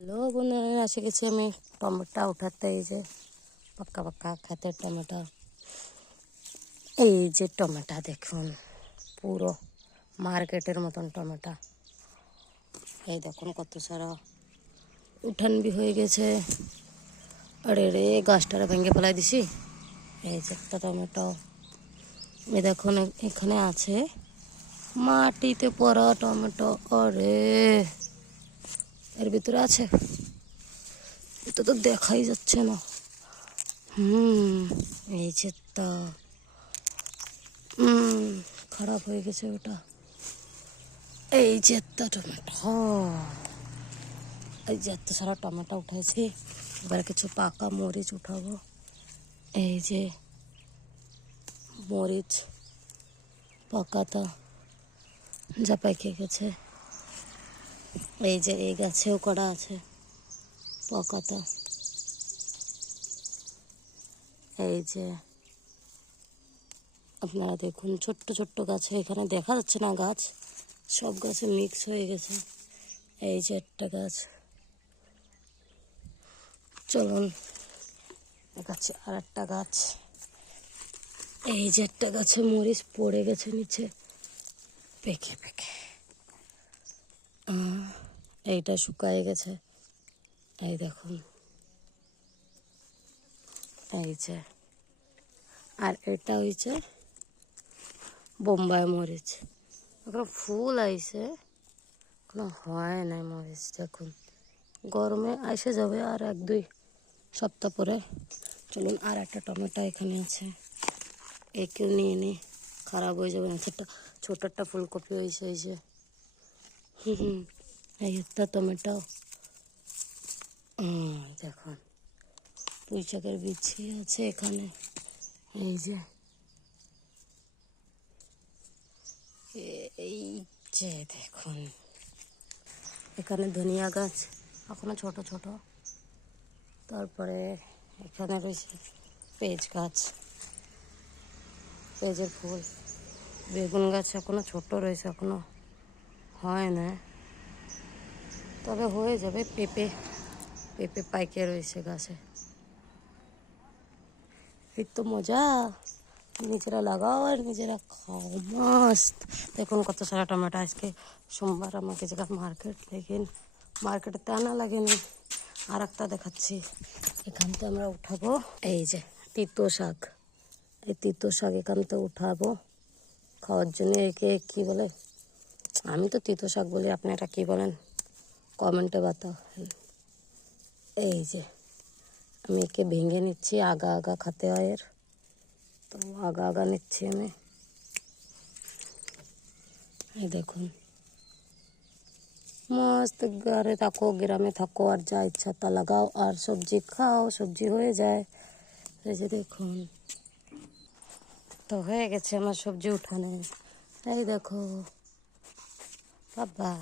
Hello বন্ধুরা, এসে গেছি আমি টমেটো উঠাতে। এই যে পাক্কা পাক্কা ক্ষেতের টমেটো। এই যে টমেটো দেখুন, পুরো মার্কেটের মতন টমেটো। এই দেখুন কত সারা উঠানবি হয়ে গেছে। আরে রে, গাছটারে ভেঙে ফেলাই দিছি। এই যে একটা টমেটো, এই দেখুন এখানে আছে মাটিতে পড়া টমেটো। আরে এর ভিতরে আছে, এটা তো দেখাই যাচ্ছে না। এই যে তা খারাপ হয়ে গেছে ওটা। এই যে একটা টমেটো, এই যে এত সারা টমেটো উঠাইছি। এবার কিছু পাকা মরিচ উঠাবো। এই যে মরিচ পাকাটা যা পাইকে গেছে। এই যে এই গাছেও করা আছে পাকাটা। এই যে আপনারা দেখুন, ছোট্ট ছোট্ট গাছে, এখানে দেখা যাচ্ছে না গাছ, সব গাছে মিক্স হয়ে গেছে। এই যে একটা গাছ, চলুন দেখাচ্ছি আর একটা গাছ। এই যে একটা গাছে মরিচ পড়ে গেছে নিচে পেকে পেকে, এইটা শুকায় গেছে। এই দেখুন, এই যে, আর এটা হয়েছে বোম্বাই মরিচ। এখন ফুল আইছে, কোনো হয় নাই মরিচ। দেখুন গরমে এসে যাবে আর 1-2 সপ্তাহ পরে। চলুন আর একটা টমেটো এখানে আছে, একেও নিয়ে নিই, খারাপ হয়ে যাবে না। ছোট একটা ফুলকপি হয়েছে। এই যে এই একটা টমেটো। দেখুন পুঁই শাকের বিচি আছে এখানে। এই যে এই যে দেখুন, এখানে ধনিয়া গাছ এখনো ছোট ছোট। তারপরে এখানে রয়েছে পেঁয়াজ গাছ, পেঁয়াজের ফুল। বেগুন গাছ এখনো ছোট রয়েছে, এখনো হয় না, তবে হয়ে যাবে। পেঁপে পেঁপে পাইকে রয়েছে গাছে। এই তো মজা, নিজেরা লাগাও আর নিজেরা খাও, মস্ত। দেখুন কত সারা টমেটো। আজকে সোমবার, আমাকে যেটা মার্কেট, দেখেন মার্কেটে আনা লাগেনি। আর একটা দেখাচ্ছি, এখান থেকে আমরা উঠাবো। এই যে তিতো শাক, এই তিতো শাক এখান থেকে উঠাবো খাওয়ার জন্য। একে কী বলে? আমি তো তিতো শাক বলি, আপনি এটা কী বলেন কমেন্টে বাতাও। এই যে আমি একে ভেঙে নিচ্ছি, আগা আগা খাতে হয় এর, তো আগা আগা নিচ্ছি আমি। এই দেখুন, মস্ত ঘরে থাকো, গ্রামে থাকো, আর যা ইচ্ছা তা লাগাও আর সবজি খাও, সবজি হয়ে যায়। এই যে দেখুন, তো হয়ে গেছে আমার সবজি উঠানে। এই দেখো, বাবা।